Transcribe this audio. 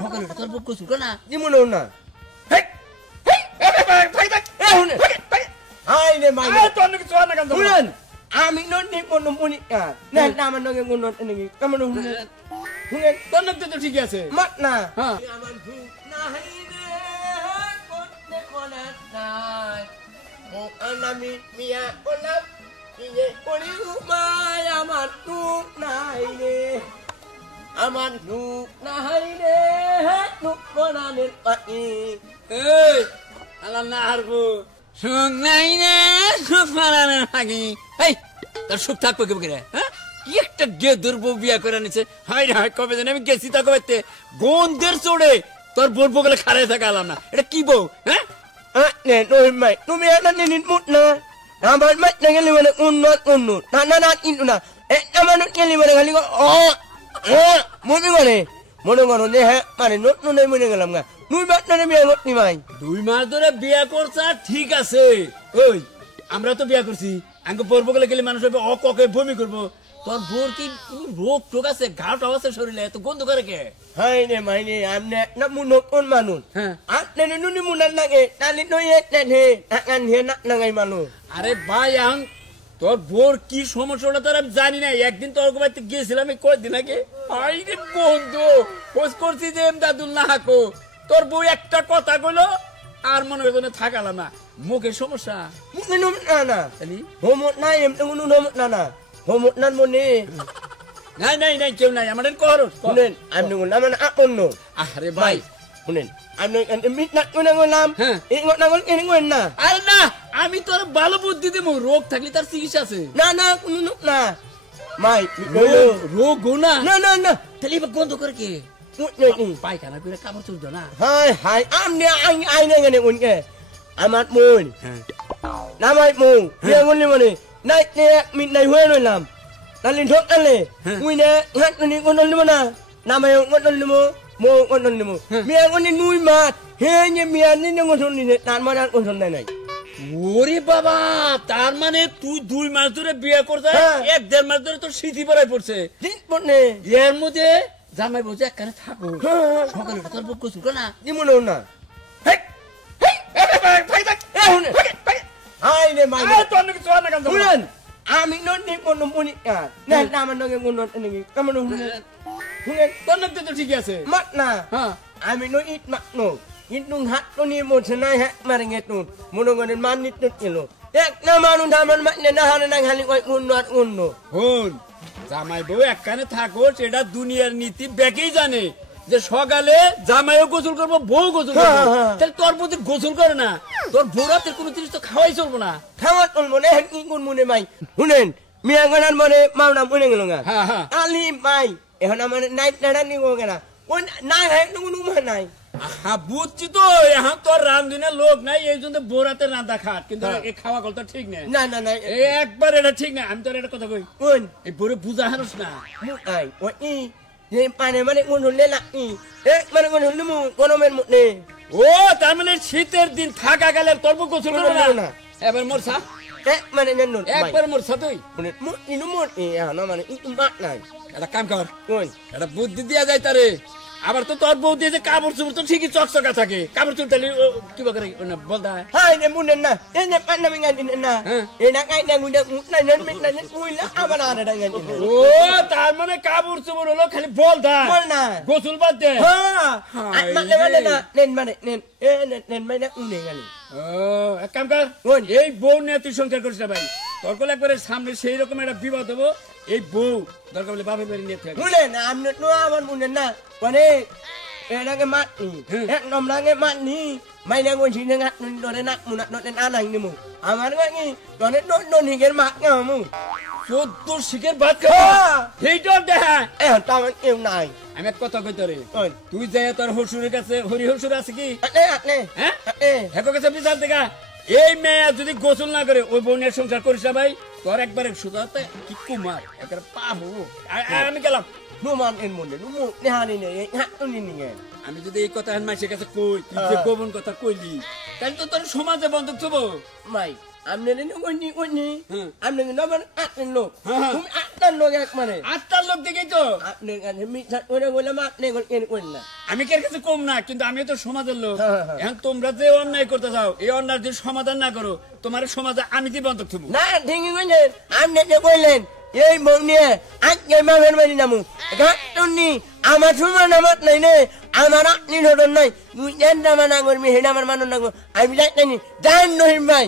সকালে তোর বউ গোসল করে না কি মনে হল না আমি ননি কোন মুনি না আমার নগে কোন ননি কেমন তোর নাম তো ঠিক আছে মাত না আমার ভূত নাই রে করতে মনে নাই ও আনামি মিয়া ওলাম ইয়ে করি ঘুমায় আমার টুক নাই রে আমার টুক নাই রে টুক বনানের পাখি এই আল্লাহ না হারবো সুখ নাই রে সুখ মারানোর পাখি এই তোর সুখ থাকবো কে বকে হ্যাঁ কি একটা গেদুর বউ বিয়া করে নিছে হাই রে হাই কবে জানি আমি গেছি তা কবে গন্ধের চড়ে তোর বোর বগলে খাড়াই থাকা আলাম না এটা কি বউ হ্যাঁ তুমি একটা নিনিট মুট না আমার মাছ না গেলে মানে উন্নত না না না কিন্তু না আমার গেলে মানে খালি মনে করো যে হ্যাঁ মানে নতুন মনে গেলাম গা তুই বাদ না বিয়ে করতি ভাই 2 মাস ধরে বিয়া করছা ঠিক আছে ওই আমরা তো বিয়া করছি আঙ্কে পড়বো গেলে গেলে মানুষ হবে অকে বমি করবো তোর বোর কি রোগ টোক আছে ঘাট আছে শরীরে এত গন্ধ করে কে হাই রে মাই রে আমনে না মুনন মানুষ হ্যাঁ আপনি নুনি মুনান লাগে তালি নই হে আকান হে না নাগাই মানুষ আরে ভাই আং তোর বোর কি সমস্যাটা তোর আমি জানি না একদিন তোর বাড়িতে গিয়েছিলাম আমি কয়দিন আগে হাই রে বন্ধু খোঁজ করছি যে দাদুল না হাকো তোর বউ একটা কথা কইলো আর মনে করে থাকালাম না মুখের সমস্যা মুখে না না হোমত নাই এমনি কোনো হোমত না হোমত নান মনে নাই নাই নাই কেউ নাই আমাদের কর শুনেন আমি মানে আপন্ন আরে ভাই শুনেন আমি মিট না কোন গেলাম এই না বল কেন কইন না আরে না আমি তোর ভালো বুদ্ধি দেব রোগ থাকলে তার চিকিৎসা আছে না না কোনো না মাই রোগ গোনা না না না তাহলে এবার বন্ধ করে কে পায়খানা করে কাপড় চুলতো না হাই হাই আমনে আই না গনে উনকে আমার মন নামাই মু বিয়ে করলি মানে নাই মিট নাই হয়ে রইলাম নালিন ঠক আলে উইনে হাত নি কোন নিব না নামাই কোন নিব মো কোন নিব বিয়ে করলি নুই মাত হে নে বিয়ে নি কোন নি তার মানে কোন নাই ওরে বাবা তার মানে তুই 2 মাস ধরে বিয়ে করছ 1.5 মাস ধরে তোর স্মৃতি পড়াই পড়ছে ঠিক পড়নে এর মধ্যে জামাই বলছে একখানে থাকো সকালে তোর বউ গোসল করে না কি মনে হল না হাই রে মাই শুনেন আমি ননি কোন মুনি না না আমার নগে কোন ননি কেমন শুনেন তোর নাম তো ঠিক আছে মাত না আমি নই ইট মাত নো কিন্তু হাত তো নিয়ে বলছে না হ্যাঁ মারে গেতো মনে করেন মান নিত এলো এক না মানুষ আমার মানে না হারে না খালি কই অন্য হন জামাই বউ একখানে থাকো সেটা দুনিয়ার নীতি বেকেই জানে যে সকালে জামাইও গোসল করবো বউ গোসল করবো তাহলে তোর প্রতি গোসল করে না তোর বউরাতে কোনো জিনিস তো খাওয়াই চলবো না খাওয়া চলবো না কি কোন মনে মাই শুনেন মিয়া গানার মনে মাওনা মনে গেল গা আলি মাই এখন আমার নাইট নাড়া নিগো গেলা কোন নাই হয় কোনো নাই বুঝছি তো এখন তোর রান্ধুনের লোক নাই এই জন্য বোরাতে রান্ধা খাট কিন্তু এই খাওয়া গল্প ঠিক নেই না না না একবার এটা ঠিক না আমি তোর এটা কথা কই কোন এই বোরে বুঝা হারস না মুই ওই এই পানে মানে কোন হলে না মানে কোন হলে মু গরমের মধ্যে ও তার মানে শীতের দিন থাকা গেলে তোর বউ গোসল করবে না এবার মোর সা মানে নেন একবার মোর সা তুই ইনু মোর না মানে ইনু মাত নাই এটা কাম কর কোন এটা বুদ্ধি দিয়া যায় তারে আবার তো তোর বউ দিয়ে যে কাপড় চুপড় তো ঠিকই চকচকা থাকে কাপড় চুপ তাহলে কি করে বলতা হাই নে মুনেন না এই নে পান্না মিঙ্গা দিন না এই না কাই না গুডা না নেন মিট না উইলা আবার আরে ডাঙ্গা দিন ও তার মানে কাপড় চুপড় হলো খালি বলতা বল না গোসল বাদ দে হ্যাঁ মানে না নেন মানে নেন নেন মানে উনে গেলি ও এক কাম কর এই বউ নিয়ে তুই সংসার করিস না ভাই তোর কোলে একবারে সামনে সেই রকম একটা বিবাদ হবো এই বউ দরকার বলে বাপের বাড়ি নিয়ে থাকে শুনেন আপনি তো আমার মুনেন না মানে এটাকে মাতনি এক নম্বরাকে মাতনি মাইনা গো ছিনে গাত নরে না মুনা নতে আনাই নিমু আমার গানি তনে নন হিগের মাত গামু 14 শিখের ভাত খাওয়া এইটা দেখা তাও কেউ নাই আমি এক কথা কই তোরে তুই যাই তোর হসুরের কাছে হরি হসুর আছে কি হ্যাঁ হেকো কাছে বিচার দেখা এই মেয়ে যদি গোসল না করে ওই বোনের সংসার করিস না ভাই তোর একবারে সুদাতে কি কুমার একবারে পাবো আমি গেলাম নুমান এর মনে নুমু নেহানি নে হাত তুনি নিয়ে আমি যদি এই কথা মাসের কাছে কই তুই যে গোপন কথা কইলি তাহলে তো তোর সমাজে বন্ধক থবো মাই আমনে নে কইনি আমনে না মানে আতেন লোক তুমি আত্মার লোক এক মানে আত্মার লোক দেখেই তো আপনি কাছে মিথ্যা করে বললাম আপনি করেন না আমি কে কাছে কম না, কিন্তু আমি তো সমাজের লোক। হ্যাঁ, হ্যাঁ। এখন তোমরা যে অন্যায় করতে চাও, এই অন্যায় যদি সমাধান না করো, তোমার সমাজে আমি কি বন্ধক থুবো? না ঠিকই বললেন আপনি যে বললেন এই বউ নিয়ে আজকে বাপের বাড়ি নামু ঘাটুনি আমার সময় নামাত নাই নে আমার আপনি ধরন নাই মুই জানতাম না করবি হেডা আমার মানুষ না আমি যাইনি জান নহিম ভাই